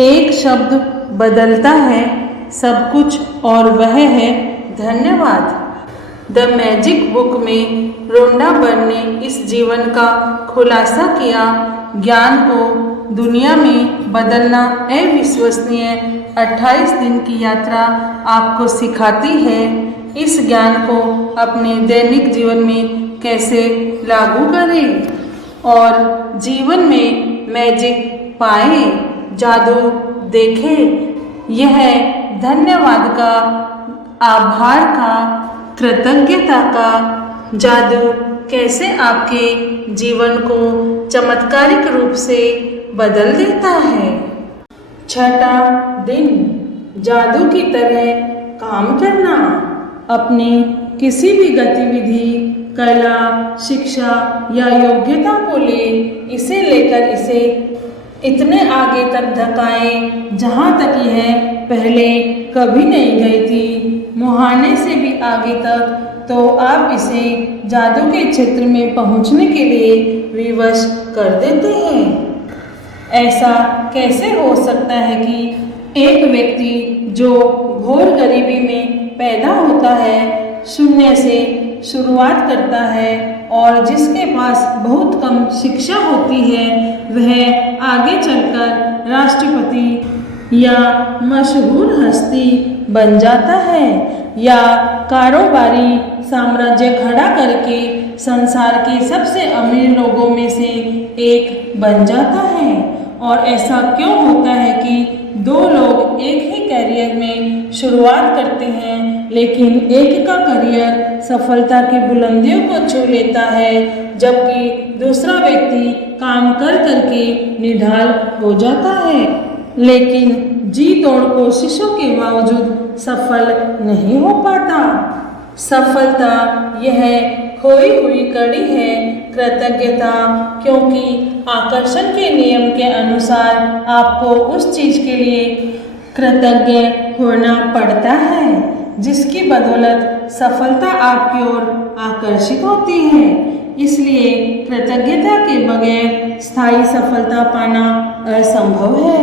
एक शब्द बदलता है सब कुछ और वह है धन्यवाद। द मैजिक बुक में रोंडा बर ने इस जीवन का खुलासा किया। ज्ञान को दुनिया में बदलना अविश्वसनीय 28 दिन की यात्रा आपको सिखाती है इस ज्ञान को अपने दैनिक जीवन में कैसे लागू करें और जीवन में मैजिक पाए, जादू देखें। यह धन्यवाद का, आभार का, कृतज्ञता का जादू कैसे आपके जीवन को चमत्कारिक रूप से बदल देता है। छठा दिन, जादू की तरह काम करना। अपनी किसी भी गतिविधि, कला, शिक्षा या योग्यता को इसे लेकर इसे इतने आगे तक धकाएं जहाँ तक यह पहले कभी नहीं गई थी, मुहाने से भी आगे तक, तो आप इसे जादू के क्षेत्र में पहुँचने के लिए विवश कर देते हैं। ऐसा कैसे हो सकता है कि एक व्यक्ति जो घोर गरीबी में पैदा होता है, शून्य से शुरुआत करता है और जिसके पास बहुत कम शिक्षा होती है, वह आगे चलकर राष्ट्रपति या मशहूर हस्ती बन जाता है या कारोबारी साम्राज्य खड़ा करके संसार के सबसे अमीर लोगों में से एक बन जाता है। और ऐसा क्यों होता है कि दो लोग एक ही करियर में शुरुआत करते हैं, लेकिन एक का करियर सफलता की बुलंदियों को छू लेता है, जबकि दूसरा व्यक्ति काम कर करके निढाल हो जाता है, लेकिन जी तोड़ कोशिशों के बावजूद सफल नहीं हो पाता। सफलता यह खोई हुई कड़ी है कृतज्ञता, क्योंकि आकर्षण के नियम के अनुसार आपको उस चीज के लिए कृतज्ञ होना पड़ता है जिसकी बदौलत सफलता आपकी ओर आकर्षित होती है। इसलिए कृतज्ञता के बगैर स्थायी सफलता पाना असंभव है।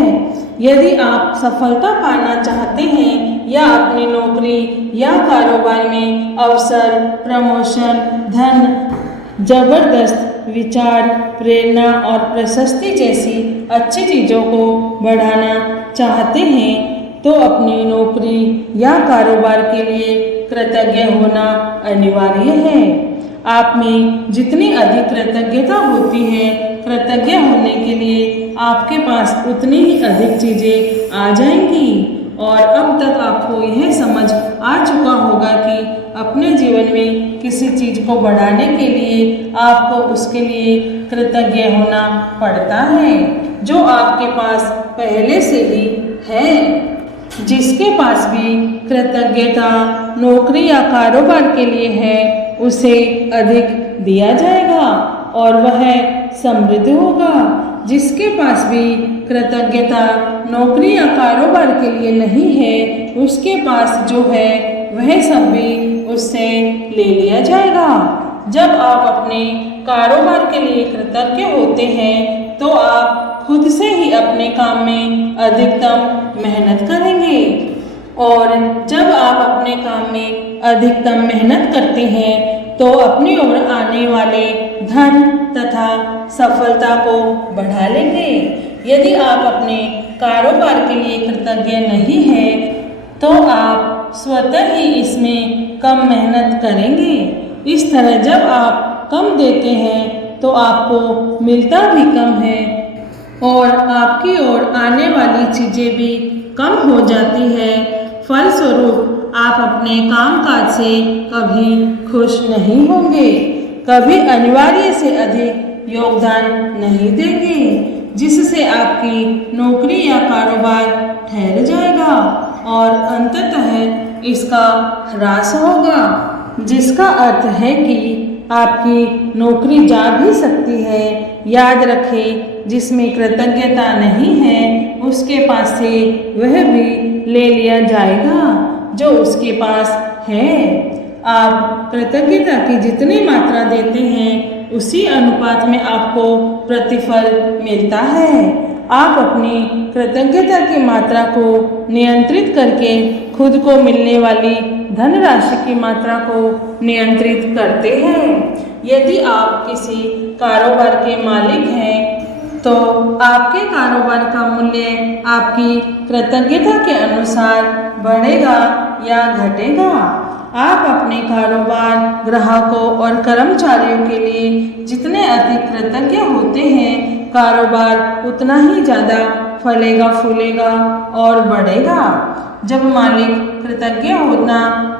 यदि आप सफलता पाना चाहते हैं या अपनी नौकरी या कारोबार में अवसर, प्रमोशन, धन, जबरदस्त विचार, प्रेरणा और प्रशस्ति जैसी अच्छी चीज़ों को बढ़ाना चाहते हैं, तो अपनी नौकरी या कारोबार के लिए कृतज्ञ होना अनिवार्य है। आप में जितनी अधिक कृतज्ञता होती है, कृतज्ञ होने के लिए आपके पास उतनी ही अधिक चीज़ें आ जाएंगी। और अब तक आपको यह समझ आ चुका होगा कि अपने जीवन में किसी चीज़ को बढ़ाने के लिए आपको उसके लिए कृतज्ञ होना पड़ता है, जो आपके पास पहले से ही है। जिसके पास भी कृतज्ञता नौकरी या कारोबार के लिए है, उसे अधिक दिया जाएगा और वह समृद्ध होगा। जिसके पास भी कृतज्ञता नौकरी या कारोबार के लिए नहीं है, उसके पास जो है वह सब भी उससे ले लिया जाएगा। जब आप अपने कारोबार के लिए कृतज्ञ होते हैं, तो आप खुद से ही अपने काम में अधिकतम मेहनत करेंगे। और जब आप अपने काम में अधिकतम मेहनत करते हैं, तो अपनी ओर आने वाले धन तथा सफलता को बढ़ा लेंगे। यदि आप अपने कारोबार के लिए कृतज्ञ नहीं हैं, तो आप स्वतः ही इसमें कम मेहनत करेंगे। इस तरह जब आप कम देते हैं, तो आपको मिलता भी कम है और आपकी ओर आने वाली चीज़ें भी कम हो जाती है। फलस्वरूप आप अपने कामकाज से कभी खुश नहीं होंगे, कभी अनिवार्य से अधिक योगदान नहीं देंगे, जिससे आपकी नौकरी या कारोबार ठहर जाएगा और अंततः इसका ह्रास होगा, जिसका अर्थ है कि आपकी नौकरी जा भी सकती है। याद रखें, जिसमें कृतज्ञता नहीं है, उसके पास से वह भी ले लिया जाएगा जो उसके पास है। आप कृतज्ञता की जितनी मात्रा देते हैं, उसी अनुपात में आपको प्रतिफल मिलता है। आप अपनी कृतज्ञता की मात्रा को नियंत्रित करके खुद को मिलने वाली धनराशि की मात्रा को नियंत्रित करते हैं। यदि आप किसी कारोबार के मालिक हैं तो आपके कारोबार का मूल्य आपकी कृतज्ञता के अनुसार बढ़ेगा या घटेगा। आप अपने कारोबार, ग्राहकों और कर्मचारियों के लिए जितने अधिक कृतज्ञ होते हैं, कारोबार उतना ही ज़्यादा फलेगा, फूलेगा और बढ़ेगा। जब मालिक कृतज्ञ होना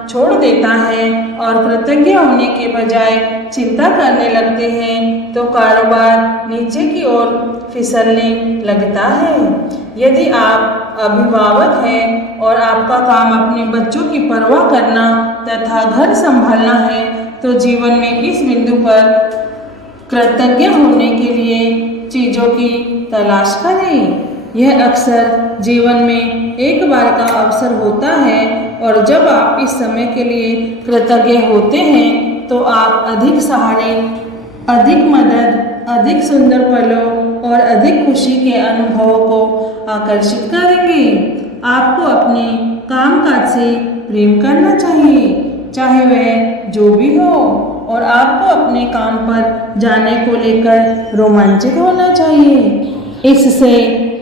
छोड़ देता है और कृतज्ञ होने के बजाय चिंता करने लगते हैं तो कारोबार नीचे की ओर फिसलने लगता है। यदि आप अभिभावक हैं और आपका काम अपने बच्चों की परवाह करना तथा घर संभालना है तो जीवन में इस बिंदु पर कृतज्ञ होने के लिए चीज़ों की तलाश करें। यह अक्सर जीवन में एक बार का अवसर होता है और जब आप इस समय के लिए कृतज्ञ होते हैं तो आप अधिक सहारे, अधिक मदद, अधिक सुंदर पलों और अधिक खुशी के अनुभवों को आकर्षित करेंगे। आपको अपने कामकाज से प्रेम करना चाहिए, चाहे वह जो भी हो, और आपको अपने काम पर जाने को लेकर रोमांचित होना चाहिए। इससे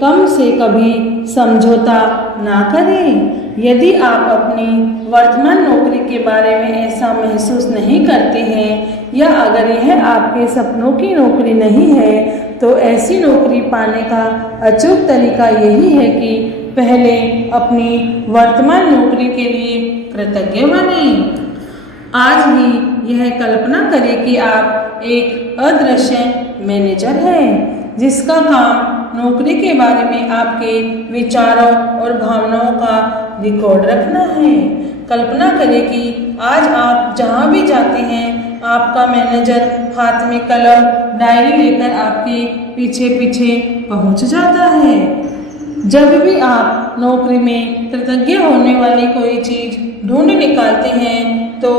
कम से कभी समझौता ना करें। यदि आप अपनी वर्तमान नौकरी के बारे में ऐसा महसूस नहीं करते हैं या अगर यह आपके सपनों की नौकरी नहीं है तो ऐसी नौकरी पाने का अचूक तरीका यही है कि पहले अपनी वर्तमान नौकरी के लिए कृतज्ञ बनें। आज ही यह कल्पना करें कि आप एक अदृश्य मैनेजर हैं जिसका काम नौकरी के बारे में आपके विचारों और भावनाओं का रिकॉर्ड रखना है। कल्पना करें कि आज आप जहां भी जाते हैं आपका मैनेजर हाथ में कलम, डायरी लेकर आपके पीछे पीछे पहुंच जाता है। जब भी आप नौकरी में कृतज्ञ होने वाली कोई चीज़ ढूंढ निकालते हैं तो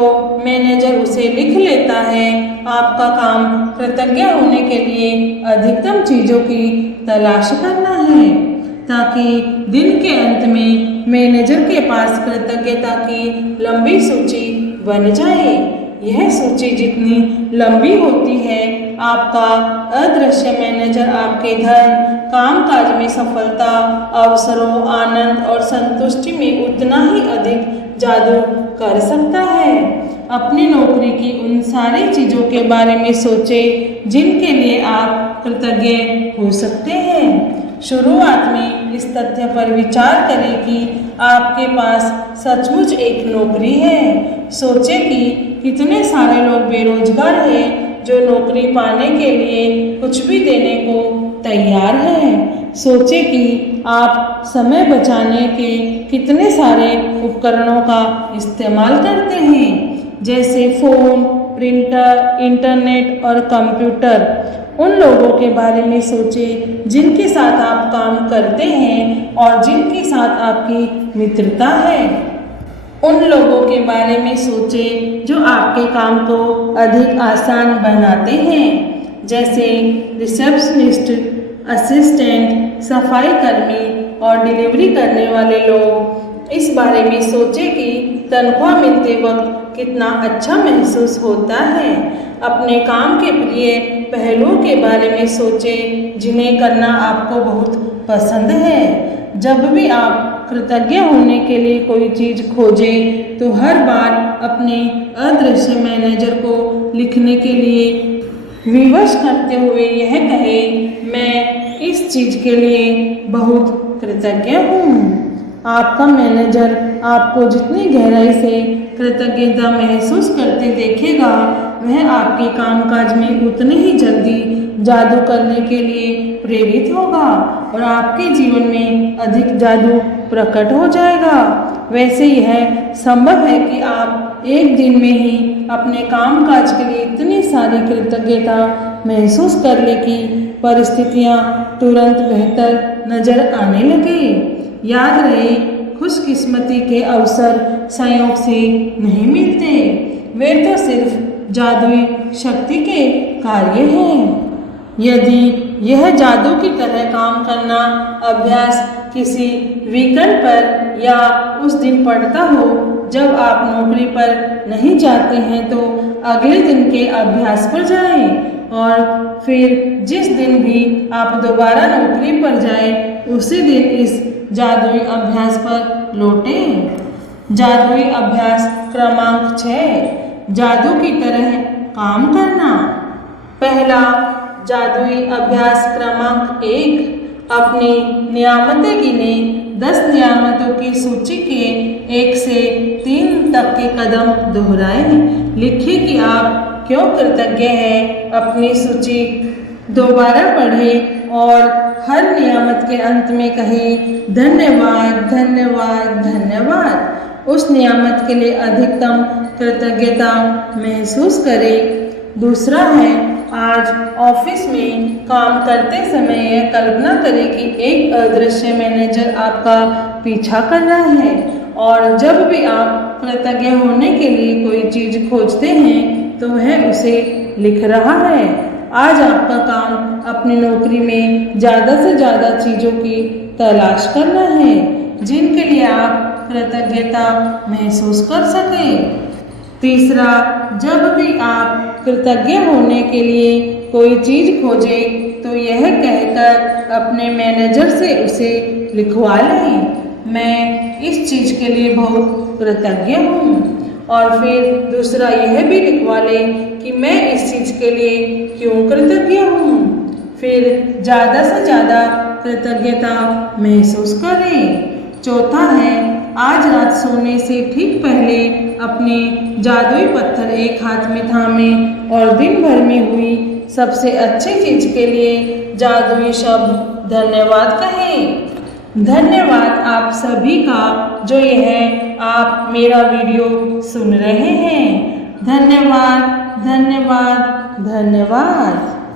मैनेजर उसे लिख लेता है। आपका काम कृतज्ञ होने के लिए अधिकतम चीज़ों की तलाश करना है ताकि दिन के अंत में मैनेजर के पास कृतज्ञता की लंबी सूची बन जाए। यह सूची जितनी लंबी होती है, आपका अदृश्य मैनेजर आपके धन, कामकाज में सफलता, अवसरों, आनंद और संतुष्टि में उतना ही अधिक जादू कर सकता है। अपनी नौकरी की उन सारी चीज़ों के बारे में सोचें जिनके लिए आप कृतज्ञ हो सकते हैं। शुरुआत में इस तथ्य पर विचार करें कि आपके पास सचमुच एक नौकरी है। सोचें कि कितने सारे लोग बेरोजगार हैं जो नौकरी पाने के लिए कुछ भी देने को तैयार हैं। सोचें कि आप समय बचाने के कितने सारे उपकरणों का इस्तेमाल करते हैं, जैसे फ़ोन, प्रिंटर, इंटरनेट और कंप्यूटर। उन लोगों के बारे में सोचें जिनके साथ आप काम करते हैं और जिनके साथ आपकी मित्रता है। उन लोगों के बारे में सोचें जो आपके काम को अधिक आसान बनाते हैं, जैसे रिसेप्शनिस्ट, असिस्टेंट, सफाई कर्मी और डिलीवरी करने वाले लोग। इस बारे में सोचें कि तनख्वाह मिलते वक्त कितना अच्छा महसूस होता है। अपने काम के प्रिय पहलुओं के बारे में सोचें जिन्हें करना आपको बहुत पसंद है। जब भी आप कृतज्ञ होने के लिए कोई चीज़ खोजें तो हर बार अपने अदृश्य मैनेजर को लिखने के लिए विवश करते हुए यह कहें, मैं इस चीज़ के लिए बहुत कृतज्ञ हूँ। आपका मैनेजर आपको जितनी गहराई से कृतज्ञता महसूस करते देखेगा, वह आपके कामकाज में उतनी ही जल्दी जादू करने के लिए प्रेरित होगा और आपके जीवन में अधिक जादू प्रकट हो जाएगा। वैसे यह संभव है कि आप एक दिन में ही अपने कामकाज के लिए इतनी सारी कृतज्ञता महसूस कर ले कि परिस्थितियाँ तुरंत बेहतर नजर आने लगे। याद रहे, खुशकिस्मती के अवसर संयोग से नहीं मिलते, वे तो सिर्फ जादुई शक्ति के कार्य हैं। यदि यह जादू की तरह काम करना अभ्यास किसी वीकेंड पर या उस दिन पड़ता हो जब आप नौकरी पर नहीं जाते हैं तो अगले दिन के अभ्यास पर जाएं और फिर जिस दिन भी आप दोबारा नौकरी पर जाएं उसी दिन इस जादुई अभ्यास पर लौटें। जादुई अभ्यास क्रमांक 6, जादू की तरह काम करना। पहला जादुई अभ्यास क्रमांक 1, अपनी नियामतें गिने। 10 नियामतों की सूची के 1 से 3 तक के कदम दोहराएं। लिखिए कि आप क्यों कृतज्ञ हैं। अपनी सूची दोबारा पढ़ें और हर नियामत के अंत में कहें धन्यवाद धन्यवाद धन्यवाद। उस नियामत के लिए अधिकतम कृतज्ञता महसूस करें। दूसरा है, आज ऑफिस में काम करते समय यह कल्पना करें कि एक अदृश्य मैनेजर आपका पीछा कर रहा है और जब भी आप कृतज्ञ होने के लिए कोई चीज़ खोजते हैं तो वह उसे लिख रहा है। आज आपका काम अपनी नौकरी में ज़्यादा से ज़्यादा चीज़ों की तलाश करना है जिनके लिए आप कृतज्ञता महसूस कर सकें। तीसरा, जब भी आप कृतज्ञ होने के लिए कोई चीज़ खोजें तो यह कहकर अपने मैनेजर से उसे लिखवा लें, मैं इस चीज़ के लिए बहुत कृतज्ञ हूँ। और फिर दूसरा यह भी लिखवा लें कि मैं इस चीज़ के लिए क्यों कृतज्ञ हूँ। फिर ज़्यादा से ज़्यादा कृतज्ञता महसूस करें। चौथा है, आज रात सोने से ठीक पहले अपने जादुई पत्थर एक हाथ में थामें और दिन भर में हुई सबसे अच्छी चीज़ के लिए जादुई शब्द धन्यवाद कहें। धन्यवाद आप सभी का जो यह आप मेरा वीडियो सुन रहे हैं। धन्यवाद धन्यवाद धन्यवाद।